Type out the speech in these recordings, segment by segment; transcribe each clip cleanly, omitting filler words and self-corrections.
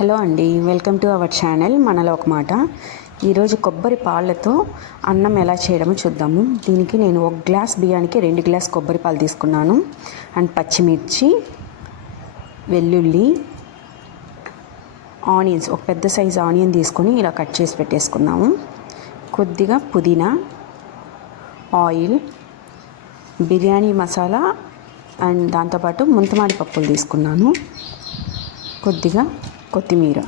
Hello అండి, welcome to our channel మనలో ఒక మాట. ఈరోజు కొబ్బరి పాలతో అన్నం ఎలా చేయడమో చూద్దాము. దీనికి నేను 1 గ్లాస్ బియ్యానికి 2 గ్లాస్ కొబ్బరి పాలు తీసుకున్నాను. అండ్ పచ్చిమిర్చి, వెల్లుల్లి, ఆనియన్స్, ఒక పెద్ద సైజు ఆనియన్ తీసుకొని ఇలా కట్ చేసి పెట్టేసుకున్నాము. కొద్దిగా పుదీనా, ఆయిల్, బిర్యానీ మసాలా అండ్ దాంతోపాటు ముంతమాడి పప్పులు తీసుకున్నాను, కొద్దిగా కొత్తిమీర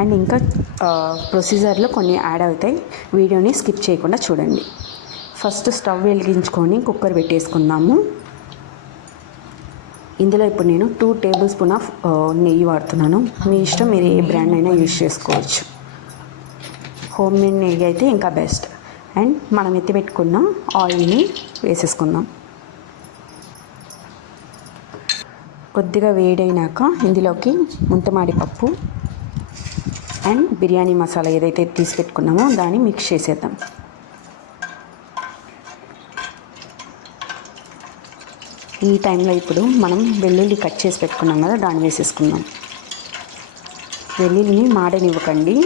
అండ్ ఇంకా ప్రొసీజర్లో కొన్ని యాడ్ అవుతాయి. వీడియోని స్కిప్ చేయకుండా చూడండి. ఫస్ట్ స్టవ్ వెలిగించుకొని కుక్కర్ పెట్టేసుకుందాము. ఇందులో ఇప్పుడు నేను 2 టేబుల్ స్పూన్ ఆఫ్ నెయ్యి వాడుతున్నాను. మీ ఇష్టం, మీరు ఏ బ్రాండ్ అయినా యూజ్ చేసుకోవచ్చు. హోమ్ మేడ్ నెయ్యి అయితే ఇంకా బెస్ట్. అండ్ మనం ఎత్తిపెట్టుకున్న ఆయిల్ని వేసేసుకుందాం. కొద్దిగా వేడైనాక ఇందులోకి ముంతమాడి పప్పు అండ్ బిర్యానీ మసాలా ఏదైతే తీసి పెట్టుకున్నామో దాన్ని మిక్స్ చేసేద్దాం. ఈ టైంలో ఇప్పుడు మనం వెల్లుల్లి కట్ చేసి పెట్టుకున్నాం కదా, దాన్ని వేసేసుకుందాం. వెల్లుల్లిని మాడనివ్వకండి.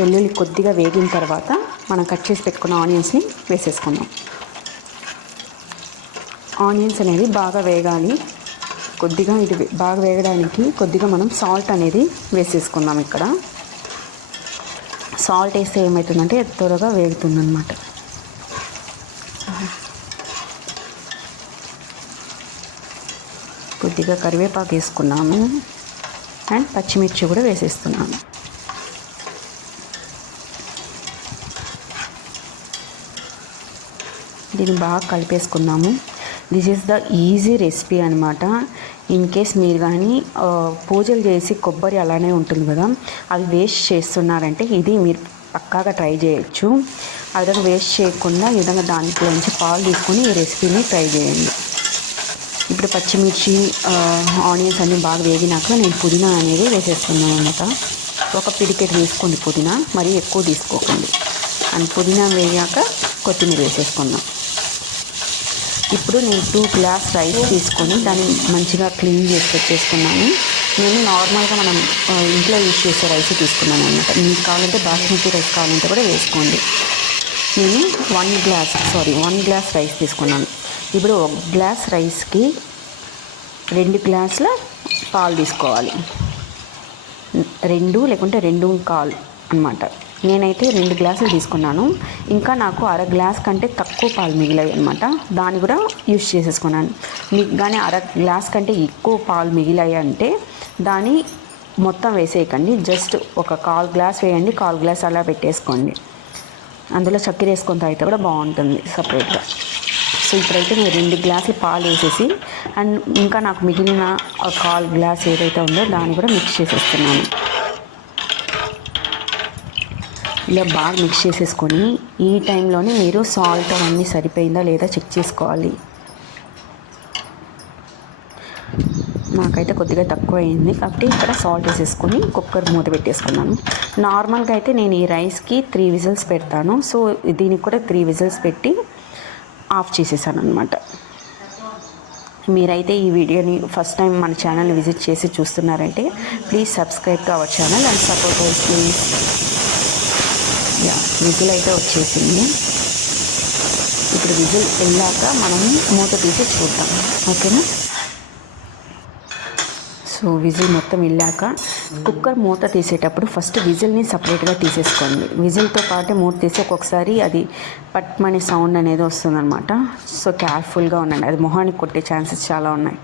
వెల్లుల్లి కొద్దిగా వేగిన తర్వాత మనం కట్ చేసి పెట్టుకున్న ఆనియన్స్ని వేసేసుకుందాం. ఆనియన్స్ అనేది బాగా వేగాలి. కొద్దిగా ఇది బాగా వేగడానికి కొద్దిగా మనం సాల్ట్ అనేది వేసేసుకుందాం. ఇక్కడ సాల్ట్ వేస్తే ఏమవుతుందంటే త్వరగా వేగుతుందన్నమాట. కొద్దిగా కరివేపాకు వేసుకున్నాము అండ్ పచ్చిమిర్చి కూడా వేసేస్తున్నాను. దీన్ని బాగా కలిపేసుకున్నాము. This is the easy recipe అనమాట. ఇన్ కేస్ మీరు కానీ పూజలు చేసి కొబ్బరి అలానే ఉంటుంది కదా, అవి వేస్ట్ చేస్తున్నారంటే ఇది మీరు పక్కాగా ట్రై చేయొచ్చు. ఆ విధంగా వేస్ట్ చేయకుండా ఈ విధంగా దాంట్లోంచి పాలు తీసుకొని ఈ రెసిపీని ట్రై చేయండి. ఇప్పుడు పచ్చిమిర్చి, ఆనియన్స్ అన్నీ బాగా వేగినాక నేను పుదీనా అనేది వేసేస్తున్నాను అనమాట. ఒక పిడికెట్ తీసుకోండి పుదీనా, మరీ ఎక్కువ తీసుకోకండి. అండ్ పుదీనా వేగాక కొత్తిమీర వేసేసుకుందాం. ఇప్పుడు నేను 2 గ్లాస్ రైస్ తీసుకొని దాన్ని మంచిగా క్లీన్ చేసి పెట్టేసుకున్నాను. నేను నార్మల్గా మనం ఇంట్లో యూజ్ చేసే రైస్ తీసుకున్నాను అనమాట. మీకు కావాలంటే బాస్మతి రైస్ కావాలంటే కూడా వేసుకోండి. నేను 1 గ్లాస్ రైస్ తీసుకున్నాను. ఇప్పుడు 1 గ్లాస్ రైస్కి 2 గ్లాసుల పాలు తీసుకోవాలి. 2 లేకుంటే 2.25 అన్నమాట. నేనైతే 2 గ్లాసులు తీసుకున్నాను. ఇంకా నాకు 1/2 గ్లాస్ కంటే తక్కువ పాలు మిగిలాయి అనమాట. దాన్ని కూడా యూజ్ చేసేసుకున్నాను. మీకు కానీ 1/2 గ్లాస్ కంటే ఎక్కువ పాలు మిగిలాయి అంటే దాన్ని మొత్తం వేసేయకండి. జస్ట్ ఒక 1/4 గ్లాస్ వేయండి, 1/4 గ్లాస్ అలా పెట్టేసుకోండి. అందులో చక్కెర వేసుకొని తాగితే కూడా బాగుంటుంది సపరేట్గా. సో ఇప్పుడైతే నేను 2 గ్లాసులు పాలు వేసేసి అండ్ ఇంకా నాకు మిగిలిన 1/4 గ్లాస్ ఏదైతే ఉందో దాన్ని కూడా మిక్స్ చేసేస్తున్నాను. ఇలా బాగా మిక్స్ చేసేసుకొని ఈ టైంలోనే మీరు సాల్ట్ అవన్నీ సరిపోయిందా లేదా చెక్ చేసుకోవాలి. నాకైతే కొద్దిగా తక్కువ అయింది కాబట్టి ఇక్కడ సాల్ట్ వేసేసుకొని కుక్కర్ మూత పెట్టేసుకున్నాను. నార్మల్గా అయితే నేను ఈ రైస్కి 3 విజిల్స్ పెడతాను. సో దీనికి కూడా 3 విజిల్స్ పెట్టి ఆఫ్ చేసేసాను అనమాట. మీరైతే ఈ వీడియోని ఫస్ట్ టైం మన ఛానల్ని విజిట్ చేసి చూస్తున్నారంటే please subscribe to our channel and support us please. Whistle అయితే వచ్చేసింది. ఇప్పుడు విజిల్ వెళ్ళాక మనము మూత తీసి చూద్దాం, ఓకేనా? సో విజిల్ మొత్తం వెళ్ళాక కుక్కర్ మూత తీసేటప్పుడు ఫస్ట్ విజిల్ని సపరేట్గా తీసేసుకోండి. విజిల్తో పాటు మూత తీసి ఒక్కొక్కసారి అది పట్మనే సౌండ్ అనేది వస్తుందన్నమాట. సో కేర్ఫుల్గా ఉండండి, అది మొహానికి కొట్టే ఛాన్సెస్ చాలా ఉన్నాయి.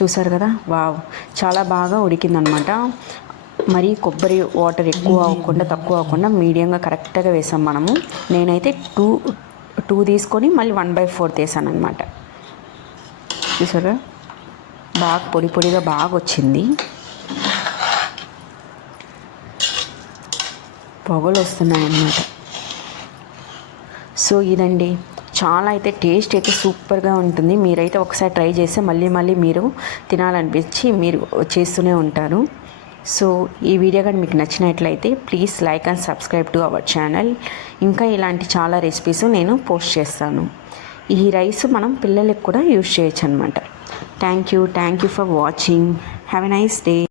చూసారు కదా, వావ్, చాలా బాగా ఉడికిందనమాట. మరి కొబ్బరి వాటర్ ఎక్కువ అవ్వకుండా తక్కువ అవ్వకుండా మీడియంగా కరెక్ట్గా వేసాం మనము. నేనైతే 2 తీసుకొని మళ్ళీ 1/4 వేసాను అనమాట. చూసారా, బాగా పొడి పొడిగా బాగా వచ్చింది. పొగలు వస్తున్నాయన్నమాట. సో ఇదండి, చాలా అయితే టేస్ట్ అయితే సూపర్గా ఉంటుంది. మీరైతే ఒకసారి ట్రై చేస్తే మళ్ళీ మళ్ళీ మీరు తినాలనిపించి మీరు చేస్తూనే ఉంటారు. సో ఈ వీడియో కానీ మీకు నచ్చినట్లయితే please like and subscribe to our channel. ఇంకా ఇలాంటి చాలా రెసిపీస్ నేను పోస్ట్ చేస్తాను. ఈ రైస్ మనం పిల్లలకు కూడా యూజ్ చేయొచ్చు అనమాట. Thank you for watching. Have a nice day.